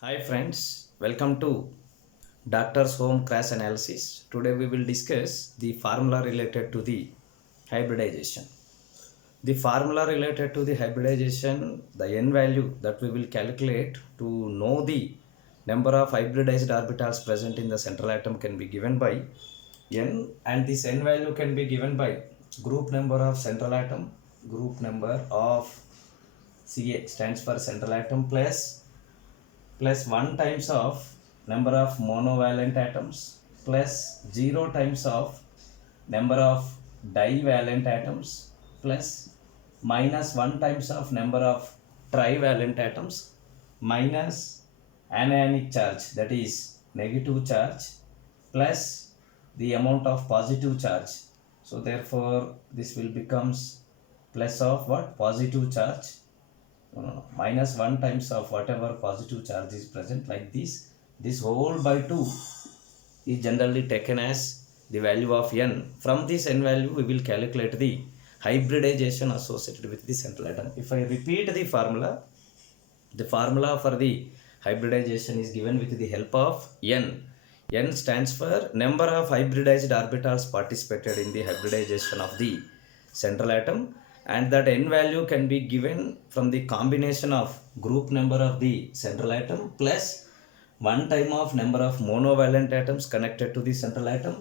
Hi friends, welcome to Doctor's Home Crash Analysis. Today we will discuss the formula related to the hybridization. The formula related to the hybridization, the n value that we will calculate to know the number of hybridized orbitals present in the central atom can be given by n, and this n value can be given by group number of central atom, group number of Ca stands for central atom plus 1 times of number of monovalent atoms plus 0 times of number of divalent atoms plus minus 1 times of number of trivalent atoms minus anionic charge, that is negative charge, plus the amount of positive charge. So therefore this will becomes plus of what? Positive charge. Minus 1 times of whatever positive charge is present, like this whole by 2 is generally taken as the value of n. From this n value we will calculate the hybridization associated with the central atom. If I repeat the formula for the hybridization is given with the help of n. N stands for number of hybridized orbitals participated in the hybridization of the central atom, and that n value can be given from the combination of group number of the central atom plus 1 time of number of monovalent atoms connected to the central atom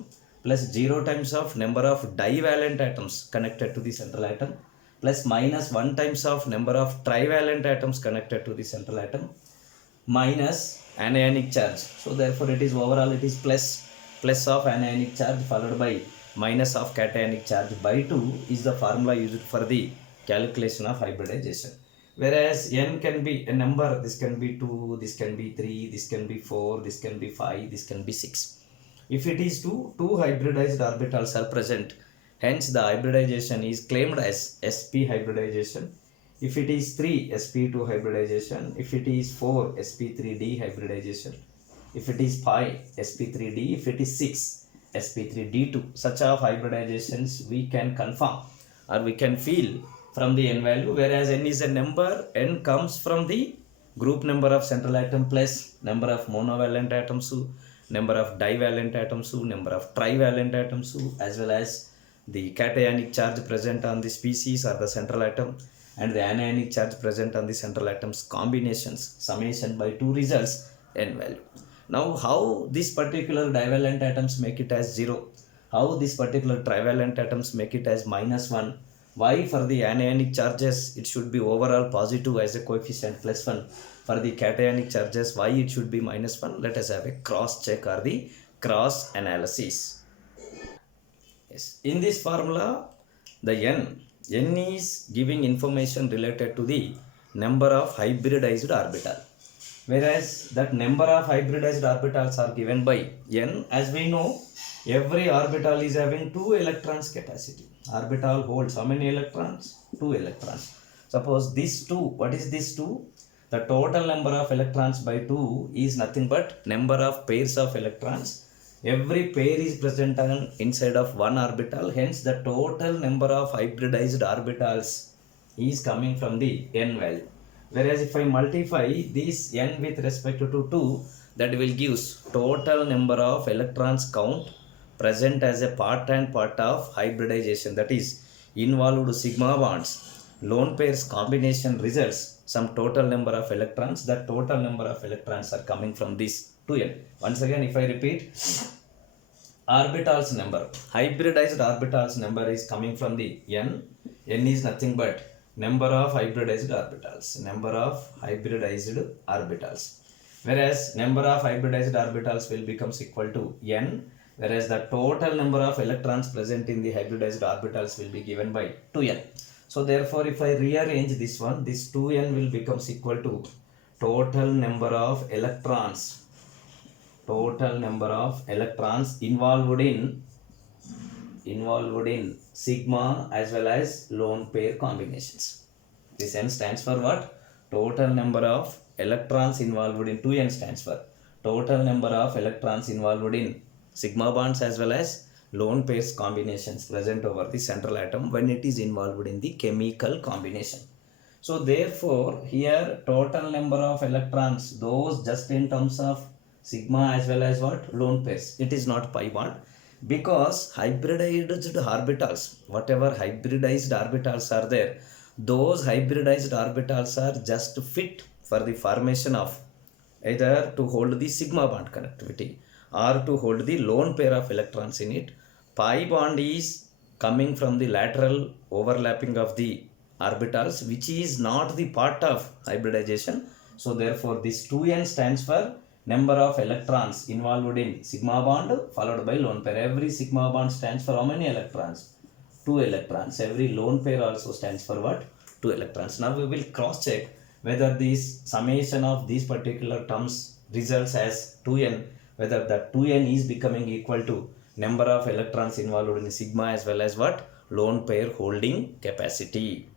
plus 0 times of number of divalent atoms connected to the central atom plus minus 1 times of number of trivalent atoms connected to the central atom minus anionic charge. So therefore it is overall it is plus of anionic charge followed by minus of cationic charge by 2 is the formula used for the calculation of hybridization. Whereas n can be a number, this can be 2, this can be 3, this can be 4, this can be 5, this can be 6. If it is 2, two hybridized orbitals are present, hence the hybridization is claimed as sp hybridization. If it is 3, sp2 hybridization. If it is 4, sp3d hybridization. If it is 5, sp3d. If it is 6, sp3d2. Such of hybridizations we can confirm or we can feel from the n value, whereas n is a number. N comes from the group number of central atom plus number of monovalent atoms, number of divalent atoms, number of trivalent atoms, as well as the cationic charge present on the species or the central atom and the anionic charge present on the central atoms combinations, summation by 2 results n value. Now how this particular divalent atoms make it as 0, how this particular trivalent atoms make it as minus 1, why for the anionic charges it should be overall positive as a coefficient plus 1, for the cationic charges why it should be minus 1, let us have a cross check or the cross analysis. Yes, in this formula the n is giving information related to the number of hybridized orbital, whereas that number of hybridized orbitals are given by n. As we know, every orbital is having 2 electrons capacity. Orbital holds how many electrons? 2 electrons. Suppose this 2, what is this 2? The total number of electrons by 2 is nothing but number of pairs of electrons. Every pair is present on inside of one orbital, hence the total number of hybridized orbitals is coming from the n value. Whereas if I multiply this n with respect to 2, that will give total number of electrons count present as a part and part of hybridization, that is involved sigma bonds, lone pairs combination results some total number of electrons. That total number of electrons are coming from this 2n. Once again if I repeat, orbitals number, hybridized orbitals number is coming from the n. N is nothing but number of hybridized orbitals, number of hybridized orbitals, whereas number of hybridized orbitals will becomes equal to n, whereas the total number of electrons present in the hybridized orbitals will be given by 2n. So therefore if I rearrange this one, this 2n will becomes equal to total number of electrons, total number of electrons involved in sigma as well as lone pair combinations. This n stands for what? Total number of electrons involved in 2n stands for total number of electrons involved in sigma bonds as well as lone pairs combinations present over the central atom when it is involved in the chemical combination. So therefore here total number of electrons, those just in terms of sigma as well as what lone pairs, it is not pi bond, because hybridized orbitals, whatever hybridized orbitals are there, those hybridized orbitals are just fit for the formation of either to hold the sigma bond connectivity or to hold the lone pair of electrons in it. Pi bond is coming from the lateral overlapping of the orbitals, which is not the part of hybridization. So therefore this 2n stands for number of electrons involved in sigma bond followed by lone pair. Every sigma bond stands for how many electrons? 2 electrons. Every lone pair also stands for what? 2 electrons. Now we will cross check whether this summation of these particular terms results as 2n, whether that 2n is becoming equal to number of electrons involved in sigma as well as what lone pair holding capacity.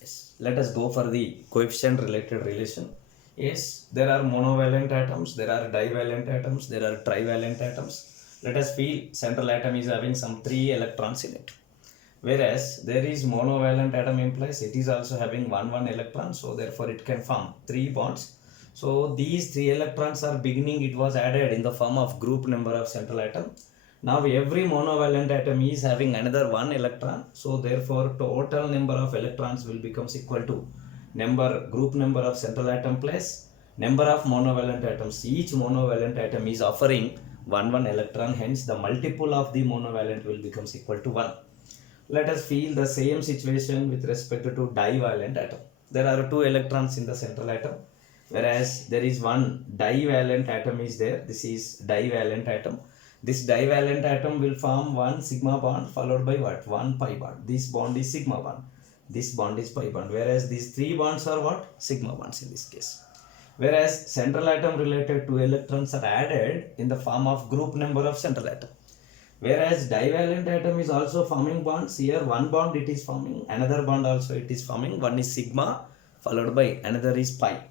Yes. Let us go for the coefficient related relation. Yes, there are monovalent atoms, there are divalent atoms, there are trivalent atoms. Let us feel central atom is having some 3 electrons in it, whereas there is monovalent atom implies it is also having one electron, so therefore it can form 3 bonds. So these 3 electrons are beginning, it was added in the form of group number of central atom. Now every monovalent atom is having another 1 electron, so therefore total number of electrons will becomes equal to group number of central atom plus number of monovalent atoms. Each monovalent atom is offering one electron, hence the multiple of the monovalent will becomes equal to 1. Let us feel the same situation with respect to divalent atom. There are 2 electrons in the central atom, whereas there is one divalent atom is there. This is divalent atom. This divalent atom will form one sigma bond followed by what? One pi bond. This bond is sigma bond. This bond is pi bond. Whereas these 3 bonds are what? Sigma bonds in this case. Whereas central atom related 2 electrons are added in the form of group number of central atom. Whereas divalent atom is also forming bonds. Here one bond it is forming, another bond also it is forming. One is sigma followed by another is pi.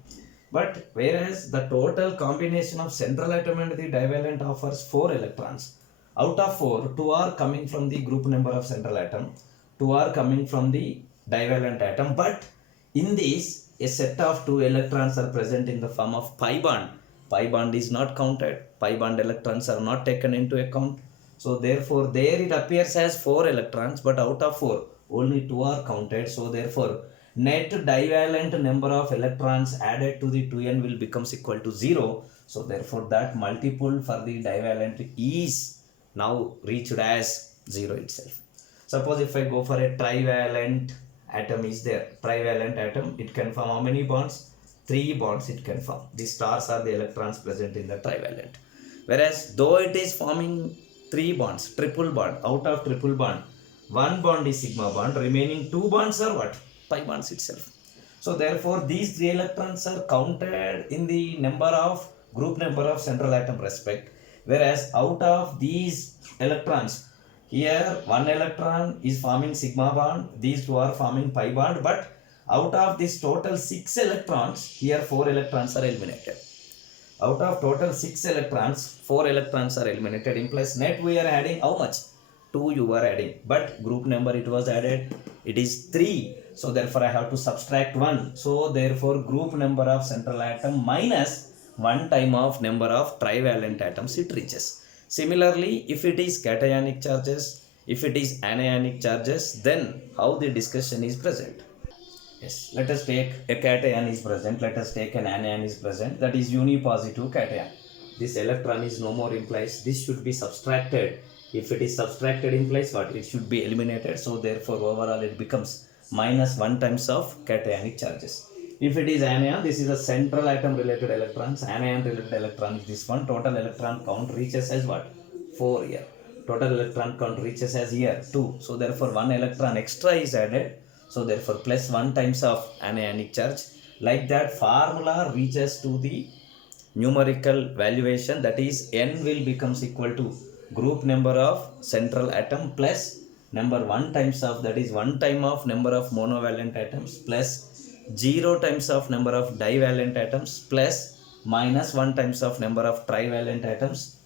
But whereas the total combination of central atom and the divalent offers 4 electrons. Out of 4, 2 are coming from the group number of central atom, 2 are coming from the divalent atom. But in this, a set of 2 electrons are present in the form of pi bond. Pi bond is not counted. Pi bond electrons are not taken into account. So therefore there it appears as 4 electrons, but out of 4 only 2 are counted. So therefore net divalent number of electrons added to the 2n will becomes equal to 0. So therefore that multiple for the divalent is now reached as 0 itself. Suppose if I go for a trivalent atom is there. Trivalent atom, it can form how many bonds? 3 bonds it can form. The stars are the electrons present in the trivalent. Whereas though it is forming 3 bonds, triple bond, out of triple bond, 1 bond is sigma bond, remaining 2 bonds are what? Pi bonds itself. So therefore these 3 electrons are counted in the number of group number of central atom respect. Whereas out of these electrons, here 1 electron is forming sigma bond, these 2 are forming pi bond, but out of this total 6 electrons, here 4 electrons are eliminated. Out of total 6 electrons, 4 electrons are eliminated, implies net we are adding how much? 2 you are adding, but group number it was added, it is 3. So therefore I have to subtract 1. So therefore group number of central atom minus 1 time of number of trivalent atoms it reaches. Similarly, if it is cationic charges, if it is anionic charges, then how the discussion is present. Yes, let us take a cation is present, let us take an anion is present, that is unipositive cation. This electron is no more implies, this should be subtracted. If it is subtracted implies what? It should be eliminated. So therefore overall it becomes minus 1 times of cationic charges. If it is anion, this is a central atom related electrons, anion related electron is this one. Total electron count reaches as what? 4 here. Total electron count reaches as here 2. So therefore 1 electron extra is added. So therefore plus 1 times of anionic charge. Like that formula reaches to the numerical valuation, that is n will becomes equal to group number of central atom plus number 1 times of, that is 1 time of number of monovalent atoms plus 0 times of number of divalent atoms plus minus 1 times of number of trivalent atoms,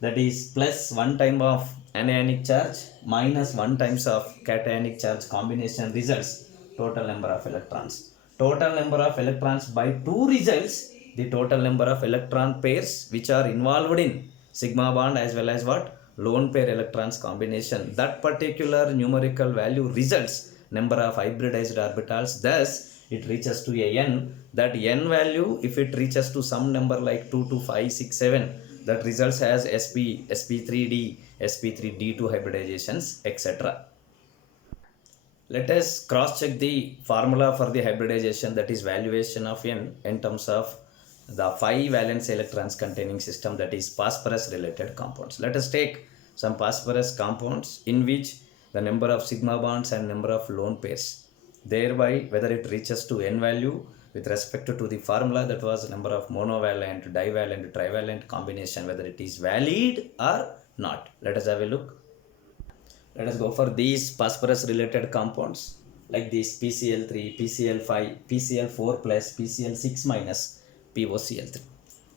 that is plus 1 time of anionic charge minus 1 times of cationic charge combination results Total number of electrons. Total number of electrons by 2 results the total number of electron pairs which are involved in sigma bond as well as what? Lone pair electrons combination. That particular numerical value results number of hybridized orbitals. Thus, it reaches to a n. That n value, if it reaches to some number like 2 to 5, 6, 7, that results as sp3d, sp3d2 hybridizations, etc. Let us cross check the formula for the hybridization, that is valuation of n in terms of the 5 valence electrons containing system, that is phosphorus related compounds. Let us take some phosphorus compounds in which the number of sigma bonds and number of lone pairs, thereby whether it reaches to n value with respect to the formula, that was number of monovalent, divalent, trivalent combination, whether it is valid or not. Let us have a look. Let us go for these phosphorus related compounds like this PCl3, PCl5, PCl4 plus, PCl6 minus, POCl3.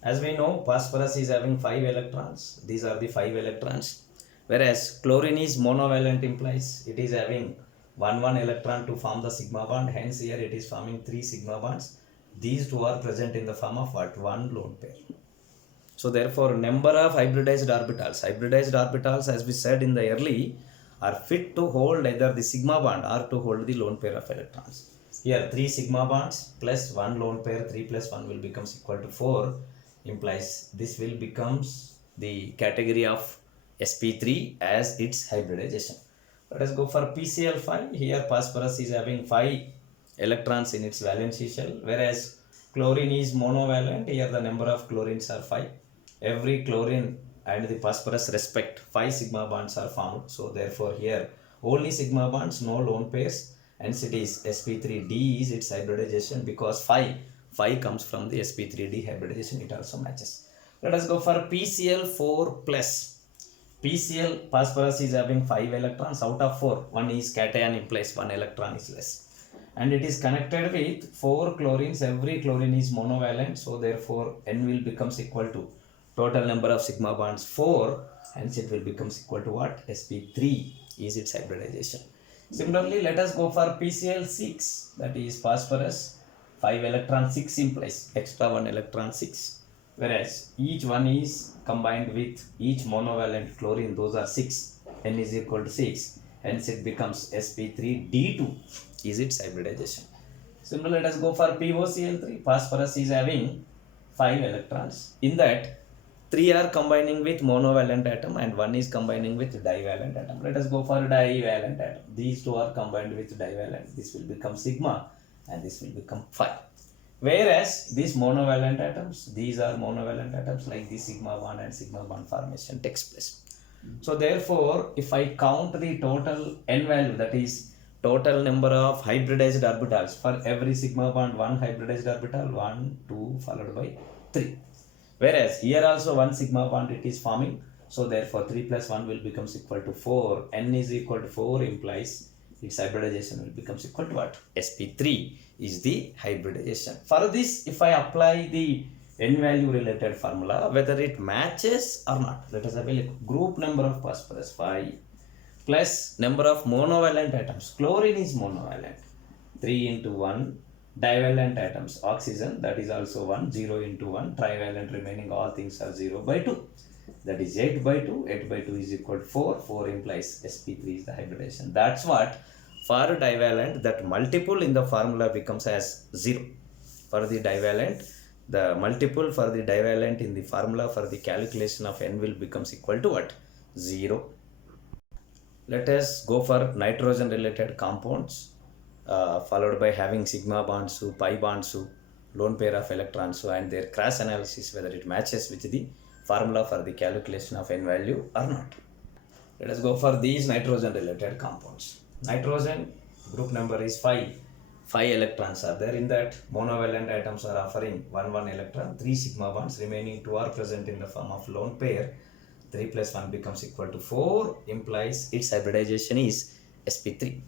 As we know, phosphorus is having 5 electrons. These are the 5 electrons. Whereas chlorine is monovalent, implies it is having 1 electron to form the sigma bond. Hence here it is forming 3 sigma bonds. These two are present in the form of what? 1 lone pair. So therefore, number of hybridized orbitals as we said in the early, are fit to hold either the sigma bond or to hold the lone pair of electrons. Here 3 sigma bonds plus 1 lone pair, 3 plus 1 will becomes equal to 4, implies this will becomes the category of sp3 as its hybridization. Let us go for PCl5. Here phosphorus is having 5 electrons in its valency shell, whereas chlorine is monovalent. Here the number of chlorines are 5. Every chlorine and the phosphorus respect 5 sigma bonds are formed. So therefore here only sigma bonds, no lone pairs. Hence it is sp3d is its hybridization, because 5 comes from the sp3d hybridization. It also matches. Let us go for PCl4 plus. PCl phosphorus is having 5 electrons. Out of 4, 1 is cation, implies 1 electron is less. And it is connected with 4 chlorines. Every chlorine is monovalent. So therefore n will becomes equal to total number of sigma bonds 4, hence it will becomes equal to what? sp3 is its hybridization. Similarly, let us go for PCl6, that is phosphorus 5 electron, 6 implies extra 1 electron, 6, whereas each one is combined with each monovalent chlorine, those are 6, n is equal to 6, hence it becomes sp3d2 is its hybridization. Similarly, let us go for POCl3. Phosphorus is having 5 electrons. In that 3 are combining with monovalent atom and 1 is combining with divalent atom. Let us go for divalent atom. These two are combined with divalent. This will become sigma and this will become 5. Whereas these monovalent atoms, these are monovalent atoms, like the sigma bond and sigma bond formation takes place. So therefore, if I count the total n value, that is total number of hybridized orbitals, for every sigma bond 1 hybridized orbital, 1, 2 followed by 3. Whereas here also 1 sigma bond it is forming. So therefore 3 plus 1 will becomes equal to 4. N is equal to 4 implies its hybridization will becomes equal to what? sp3 is the hybridization. For this, if I apply the n value related formula, whether it matches or not, let us have a look. Group number of phosphorus 5 plus number of monovalent atoms. Chlorine is monovalent, 3 into 1. Divalent atoms, oxygen, that is also 1, 0 into 1. Trivalent, remaining all things are 0 by 2. That is 8 by 2. 8 by 2 is equal to 4. 4 implies sp3 is the hybridization. That's what for divalent, that multiple in the formula becomes as 0. For the divalent, the multiple for the divalent in the formula for the calculation of n will becomes equal to what? 0. Let us go for nitrogen related compounds. Followed by having sigma bonds, pi bonds, lone pair of electrons, and their cross analysis whether it matches with the formula for the calculation of n value or not. Let us go for these nitrogen related compounds. Nitrogen group number is 5. 5 electrons are there. In that, monovalent atoms are offering 1 electron, 3 sigma bonds, remaining 2 are present in the form of lone pair. 3 plus 1 becomes equal to 4, implies its hybridization is sp3.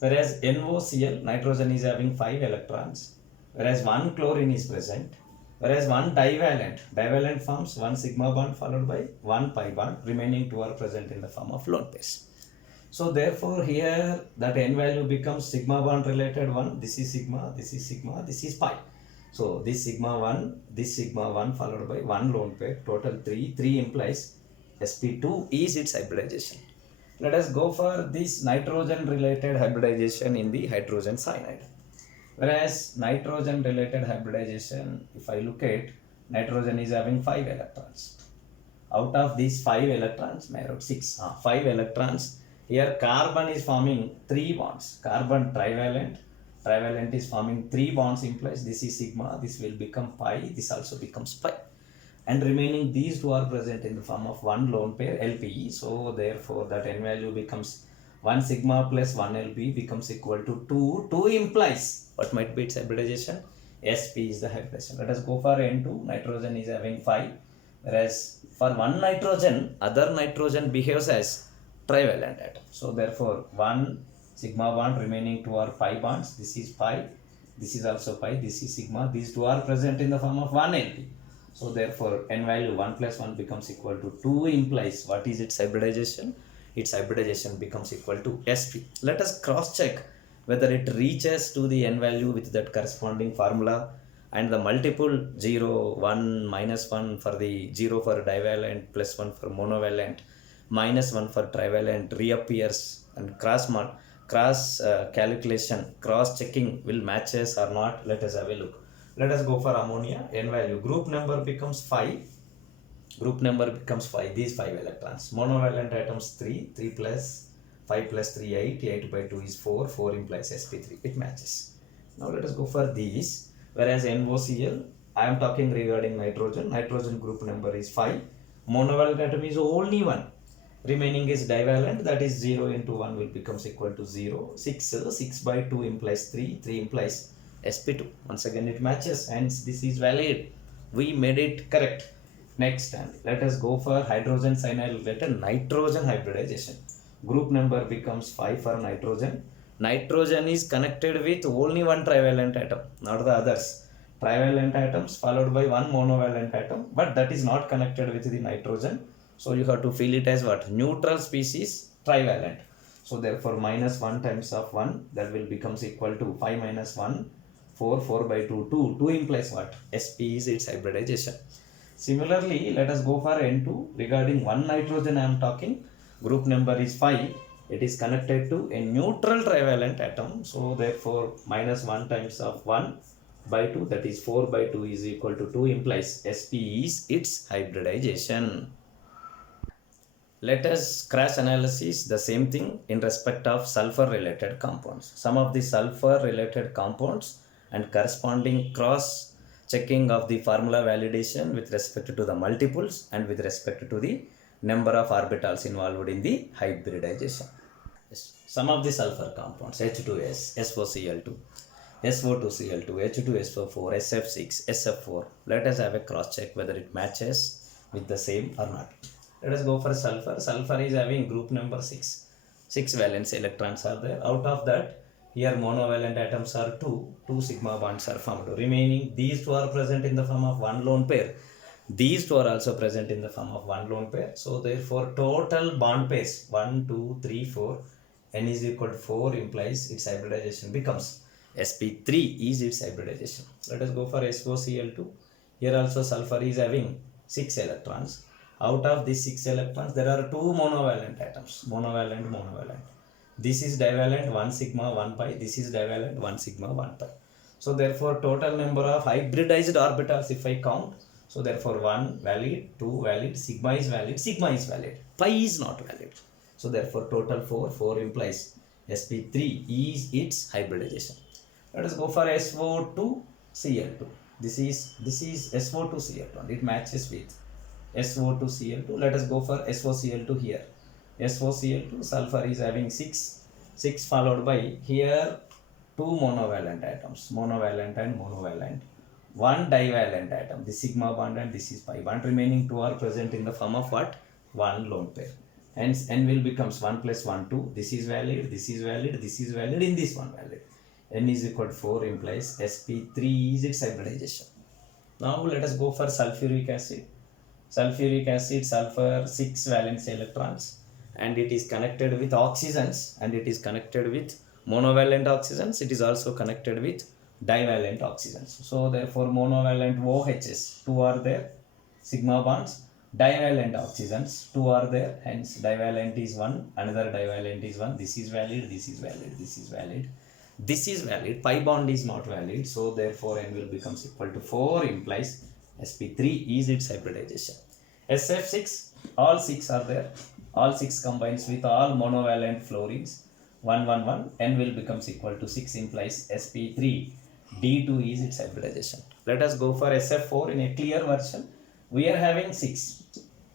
Whereas NOCl, nitrogen is having 5 electrons, whereas 1 chlorine is present, whereas 1 divalent forms 1 sigma bond followed by 1 pi bond, remaining 2 are present in the form of lone pairs. So therefore here that n value becomes sigma bond related 1. This is sigma, this is sigma, this is pi. So this sigma 1, this sigma 1 followed by 1 lone pair, total 3. 3 implies sp2 is its hybridization. Let us go for this nitrogen related hybridization in the hydrogen cyanide. Whereas nitrogen related hybridization, if I look at, nitrogen is having 5 electrons. Out of these 5 electrons, I wrote 6, 5 electrons. Here carbon is forming 3 bonds. Carbon trivalent. Trivalent is forming 3 bonds implies this is sigma, this will become pi, this also becomes pi. And remaining these two are present in the form of one lone pair LPE. So therefore that n value becomes 1 sigma plus 1 LPE becomes equal to 2. 2 implies what might be its hybridization? Sp is the hybridization. Let us go for N2. Nitrogen is having 5. Whereas for one nitrogen, other nitrogen behaves as trivalent atom. So therefore 1 sigma bond, remaining 2 are pi bonds. This is pi, this is also pi, this is sigma. These two are present in the form of 1 LP. So therefore n value 1 plus 1 becomes equal to 2 implies what is its hybridization? Its hybridization becomes equal to Sp. Let us cross check whether it reaches to the n value with that corresponding formula, and the multiple 0, 1, minus 1 for the 0 for divalent, plus 1 for monovalent, minus 1 for trivalent reappears, and cross calculation, cross checking will matches or not. Let us have a look. Let us go for ammonia. N value, group number becomes 5. Group number becomes 5, these 5 electrons. Monovalent atoms 3, 3 plus 5 plus 3, 8, 8 by 2 is 4, 4 implies sp3, it matches. Now let us go for these. Whereas NOCl, I am talking regarding nitrogen. Nitrogen group number is 5. Monovalent atom is only 1. Remaining is divalent, that is 0 into 1 will becomes equal to 0. 6 by 2 implies 3. 3 implies sp2. Once again it matches, hence this is valid. We made it correct. Next, and let us go for hydrogen cyanide related nitrogen hybridization. Group number becomes 5 for nitrogen. Nitrogen is connected with only one trivalent atom, not the others. Trivalent atoms followed by one monovalent atom, but that is not connected with the nitrogen. So you have to fill it as what? Neutral species trivalent. So therefore minus 1 times of 1, that will becomes equal to 5 minus 1, 4, 4 by 2, 2. 2 implies what? Sp is its hybridization. Similarly, let us go for N2. Regarding one nitrogen I am talking, group number is 5. It is connected to a neutral trivalent atom. So therefore minus 1 times of 1 by 2, that is 4 by 2 is equal to 2 implies Sp is its hybridization. Let us crash analysis the same thing in respect of sulfur related compounds. Some of the sulfur related compounds and corresponding cross checking of the formula validation with respect to the multiples and with respect to the number of orbitals involved in the hybridization. Some of the sulfur compounds, H2S, SOCl2, SO2Cl2, H2SO4, SF6, SF4. Let us have a cross check whether it matches with the same or not. Let us go for sulfur. Sulfur is having group number 6. 6 valence electrons are there. Out of that, here monovalent atoms are 2. 2 sigma bonds are formed. Remaining, these two are present in the form of one lone pair. These two are also present in the form of one lone pair. So therefore, total bond pairs 1, 2, 3, 4. N is equal to 4 implies its hybridization becomes sp3 is its hybridization. Let us go for SOCl2. Here also sulfur is having 6 electrons. Out of these 6 electrons, there are 2 monovalent atoms. Monovalent. This is divalent 1 sigma 1 pi. This is divalent 1 sigma 1 pi. So therefore, total number of hybridized orbitals if I count. So therefore, 1 valid, 2 valid, sigma is valid, pi is not valid. So therefore, total 4 implies sp3 is its hybridization. Let us go for SO2Cl2. This is SO2Cl2. It matches with SO2Cl2. Let us go for SOCl2 here. SOCl2, sulfur is having 6 followed by here 2 monovalent atoms, monovalent and monovalent. 1 divalent atom, this sigma bond and this is pi bond. Remaining 2 are present in the form of what? 1 lone pair. Hence n will becomes 1 plus 1, 2. This is valid, this is valid, this is valid, in this one valid. N is equal to 4 implies sp3 is its hybridization. Now let us go for sulfuric acid. Sulfuric acid, sulfur 6 valence electrons. and it is connected with oxygens, and it is connected with monovalent oxygens. It is also connected with divalent oxygens. So therefore monovalent OHs, two are there, sigma bonds. Divalent oxygens, two are there, hence divalent is 1, another divalent is 1. This is valid, this is valid, this is valid, this is valid. Pi bond is not valid, so therefore n will becomes equal to 4, implies sp3 is its hybridization. SF6, all 6 are there, all 6 combines with all monovalent fluorines, 1 1 1, n will becomes equal to 6, implies sp3 d2 is its hybridization. Let us go for SF4 in a clear version. We are having 6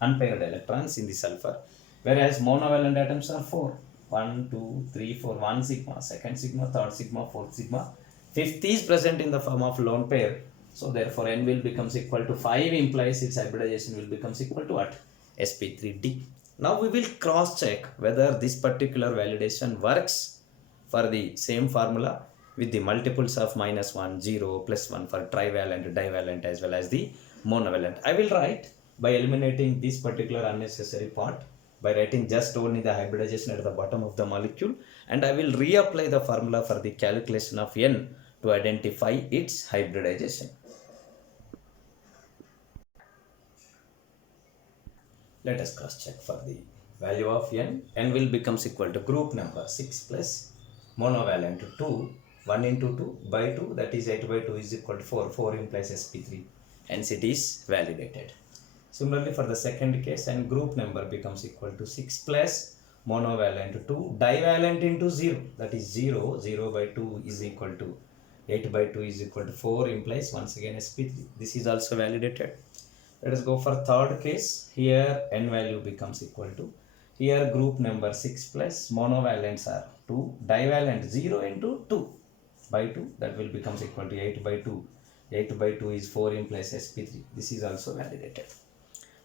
unpaired electrons in the sulfur, whereas monovalent atoms are 4. 1 2 3 4, 1 sigma, second sigma, third sigma, fourth sigma, fifth is present in the form of lone pair. So therefore n will becomes equal to 5, implies its hybridization will becomes equal to what? sp3d. Now we will cross check whether this particular validation works for the same formula with the multiples of -1, 0, +1 for trivalent, divalent as well as the monovalent. I will write by eliminating this particular unnecessary part, by writing just only the hybridization at the bottom of the molecule, and I will reapply the formula for the calculation of n to identify its hybridization. Let us cross check for the value of n. N will becomes equal to group number 6 plus monovalent 2, 1 into 2 by 2, that is 8 by 2 is equal to 4, 4 implies sp3, hence it is validated. Similarly for the second case, and group number becomes equal to 6 plus monovalent 2, divalent into 0, that is 0, 0 by 2 is equal to 8 by 2 is equal to 4, implies once again sp3. This is also validated. Let us go for third case. Here n value becomes equal to, here group number 6 plus monovalents are 2, divalent 0 into 2 by 2, that will becomes equal to 8 by 2. 8 by 2 is 4, implies sp3. This is also validated.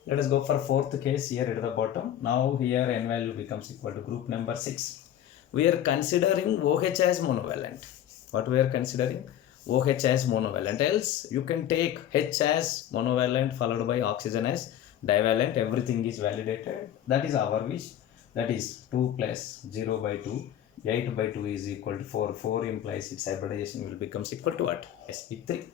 Let us go for fourth case here at the bottom. Now here n value becomes equal to group number 6. We are considering OH as monovalent. What we are considering? OH as monovalent. Else you can take H as monovalent followed by oxygen as divalent. Everything is validated. That is our wish. That is 2 plus 0 by 2. 8 by 2 is equal to 4. 4 implies its hybridization will becomes equal to what? sp3.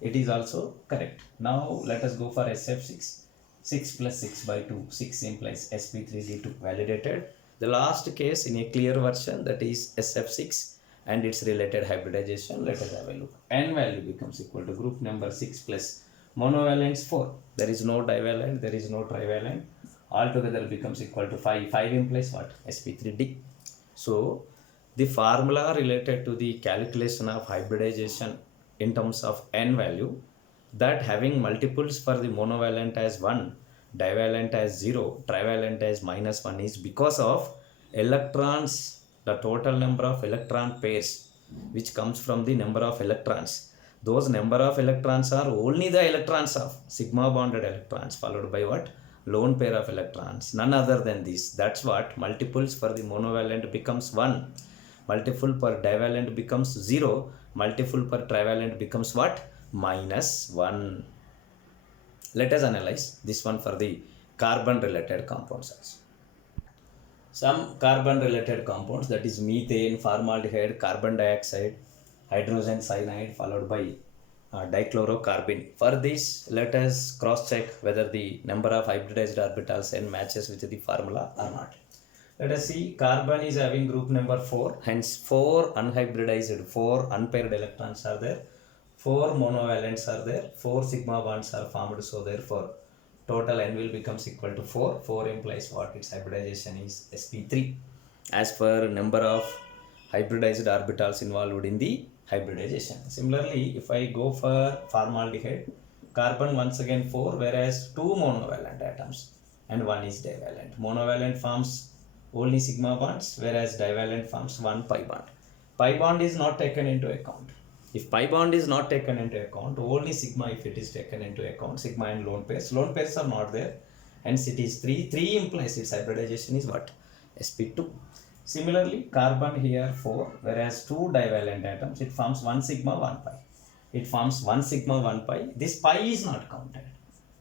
It is also correct. Now let us go for SF6. 6 plus 6 by 2, 6 implies sp3d2, validated. The last case in a clear version, that is SF6 and its related hybridization. Let us have a look. N value becomes equal to group number 6 plus monovalents 4. There is no divalent, there is no trivalent. Altogether becomes equal to 5. 5 implies what? sp3d. So the formula related to the calculation of hybridization in terms of n value, that having multiples for the monovalent as 1, divalent as 0, trivalent as -1 is because of electrons, the total number of electron pairs which comes from the number of electrons. Those number of electrons are only the electrons of sigma bonded electrons followed by what? Lone pair of electrons, none other than this. That's what multiples for the monovalent becomes 1, multiple per divalent becomes 0, multiple per trivalent becomes what? -1. Let us analyze this one for the carbon related compounds also. Some carbon related compounds, that is methane, formaldehyde, carbon dioxide, hydrogen cyanide followed by dichlorocarbon. For this, let us cross check whether the number of hybridized orbitals n matches with the formula or not. Let us see, carbon is having group number 4, hence 4 unhybridized, 4 unpaired electrons are there, 4 monovalents are there, 4 sigma bonds are formed, so therefore total n will becomes equal to 4. 4 implies what? Its hybridization is sp3 as per number of hybridized orbitals involved in the hybridization. Similarly, if I go for formaldehyde, carbon once again 4, whereas 2 monovalent atoms and 1 is divalent. Monovalent forms only sigma bonds, whereas divalent forms 1 pi bond. Pi bond is not taken into account. If pi bond is not taken into account, only sigma if it is taken into account, sigma and lone pairs. Lone pairs are not there, hence it is 3. 3 implies its hybridization is what? sp2. Similarly, carbon here 4, whereas 2 divalent atoms, it forms 1 sigma 1 pi. It forms 1 sigma 1 pi. This pi is not counted.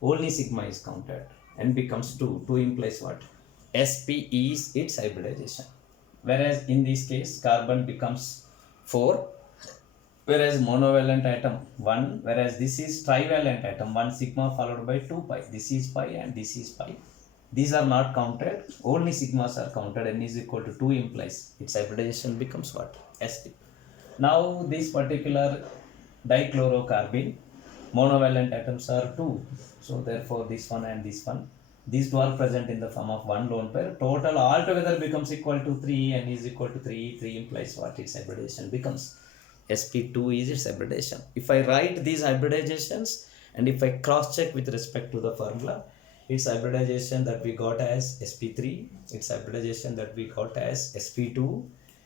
Only sigma is counted. N becomes 2. 2 implies what? sp is its hybridization. Whereas in this case, carbon becomes 4, whereas monovalent atom 1, whereas this is trivalent atom 1 sigma followed by 2 pi. This is pi and this is pi. These are not counted, only sigmas are counted. N is equal to 2 implies its hybridization becomes what? Sp. Now this particular dichlorocarbene, monovalent atoms are 2. So therefore this one and this one, these two are present in the form of one lone pair. Total altogether becomes equal to 3. N is equal to 3. 3 implies what? Its hybridization becomes sp2 is its hybridization. If I write these hybridizations and if I cross check with respect to the formula, its hybridization that we got as sp3, its hybridization that we got as sp2,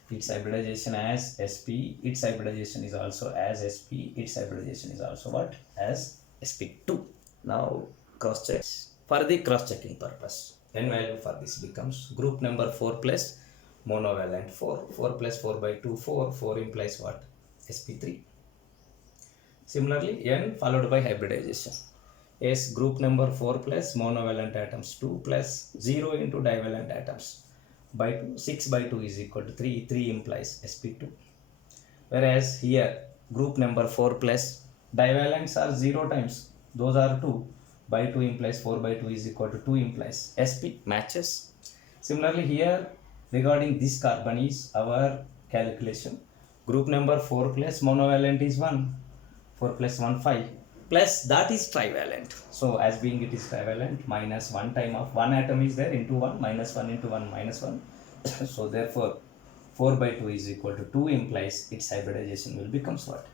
its hybridization as sp, its hybridization is also as sp, its hybridization is also what? As sp2. Now cross check. For the cross checking purpose, n value for this becomes group number 4 plus monovalent 4. 4 plus 4 by 2, 4. 4 implies what? sp3. Similarly, n followed by hybridization. S group number 4 plus monovalent atoms 2 plus 0 into divalent atoms by 2. 6 by 2 is equal to 3. 3 implies sp2. Whereas here group number 4 plus divalents are 0 times. Those are 2. By 2 implies 4 by 2 is equal to 2 implies sp. Matches. Similarly here regarding this carbon is our calculation. Group number 4 plus monovalent is 1. 4 plus 1 5 plus that is trivalent. So as being it is trivalent, minus 1 time of 1 atom is there into 1, minus 1 into 1 minus 1. So therefore 4 by 2 is equal to 2 implies its hybridization will becomes what?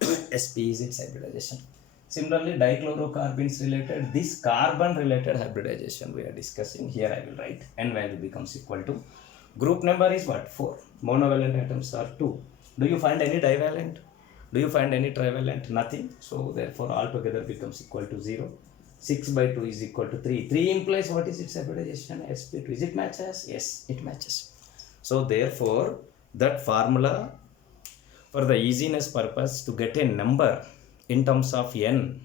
sp is its hybridization. Similarly, dichlorocarbenes related, this carbon related hybridization we are discussing. Here I will write n value becomes equal to group number is what? 4. Monovalent atoms are 2. Do you find any divalent? Do you find any trivalent? Nothing. So therefore altogether becomes equal to 0. 6 by 2 is equal to 3. 3 implies what is its hybridization? sp2. Is it matches? Yes, it matches. So therefore that formula, for the easiness purpose, to get a number in terms of n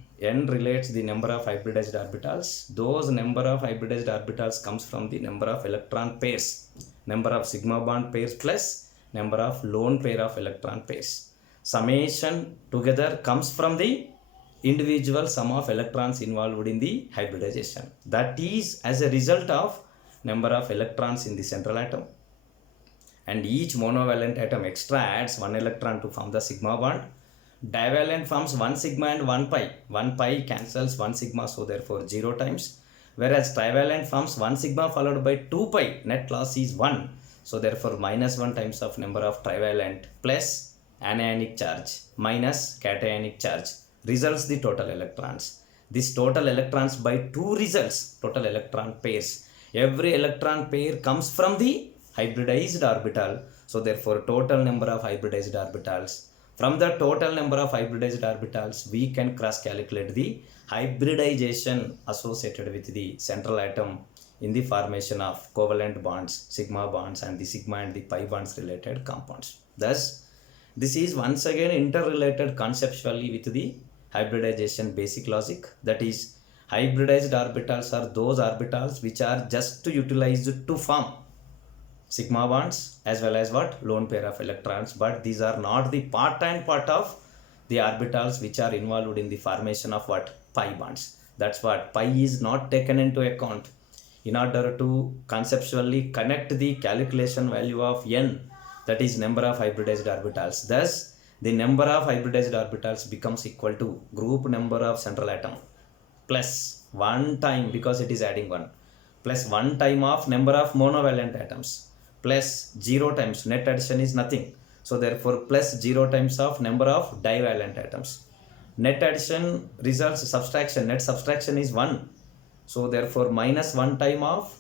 relates the number of hybridized orbitals. Those number of hybridized orbitals comes from the number of electron pairs, number of sigma bond pairs plus number of lone pair of electron pairs. Summation together comes from the individual sum of electrons involved in the hybridization. That is as a result of number of electrons in the central atom, and each monovalent atom extra adds 1 electron to form the sigma bond. Divalent forms 1 sigma and 1 pi. 1 pi cancels 1 sigma, so therefore 0 times. Whereas trivalent forms 1 sigma followed by 2 pi. Net loss is 1. So therefore minus 1 times of number of trivalent plus anionic charge minus cationic charge results the total electrons. This total electrons by 2 results total electron pairs. Every electron pair comes from the hybridized orbital. So therefore total number of hybridized orbitals. From the total number of hybridized orbitals, we can cross calculate the hybridization associated with the central atom in the formation of covalent bonds, sigma bonds, and the sigma and the pi bonds related compounds. Thus, this is once again interrelated conceptually with the hybridization basic logic. That is, hybridized orbitals are those orbitals which are just utilized to form sigma bonds as well as what? Lone pair of electrons, but these are not the part and part of the orbitals which are involved in the formation of what? Pi bonds. That's what pi is not taken into account in order to conceptually connect the calculation value of n, that is number of hybridized orbitals. Thus the number of hybridized orbitals becomes equal to group number of central atom plus 1 time, because it is adding 1, plus 1 time of number of monovalent atoms plus 0 times, net addition is nothing. So therefore plus 0 times of number of divalent atoms. Net addition results subtraction, net subtraction is 1. So therefore minus 1 time of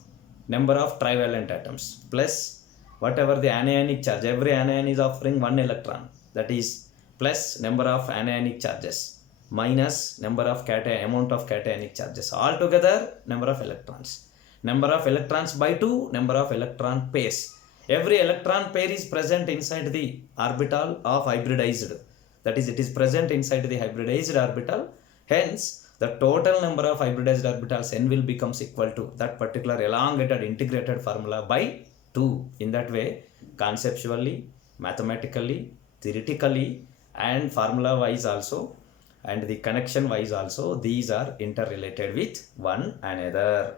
number of trivalent atoms plus whatever the anionic charge. Every anion is offering 1 electron, that is plus number of anionic charges minus number of amount of cationic charges. Altogether number of electrons. Number of electrons by 2, number of electron pairs. Every electron pair is present inside the orbital of hybridized. That is, it is present inside the hybridized orbital. Hence, the total number of hybridized orbitals n will becomes equal to that particular elongated integrated formula by 2. In that way, conceptually, mathematically, theoretically, and formula wise also, and the connection wise also, these are interrelated with one another.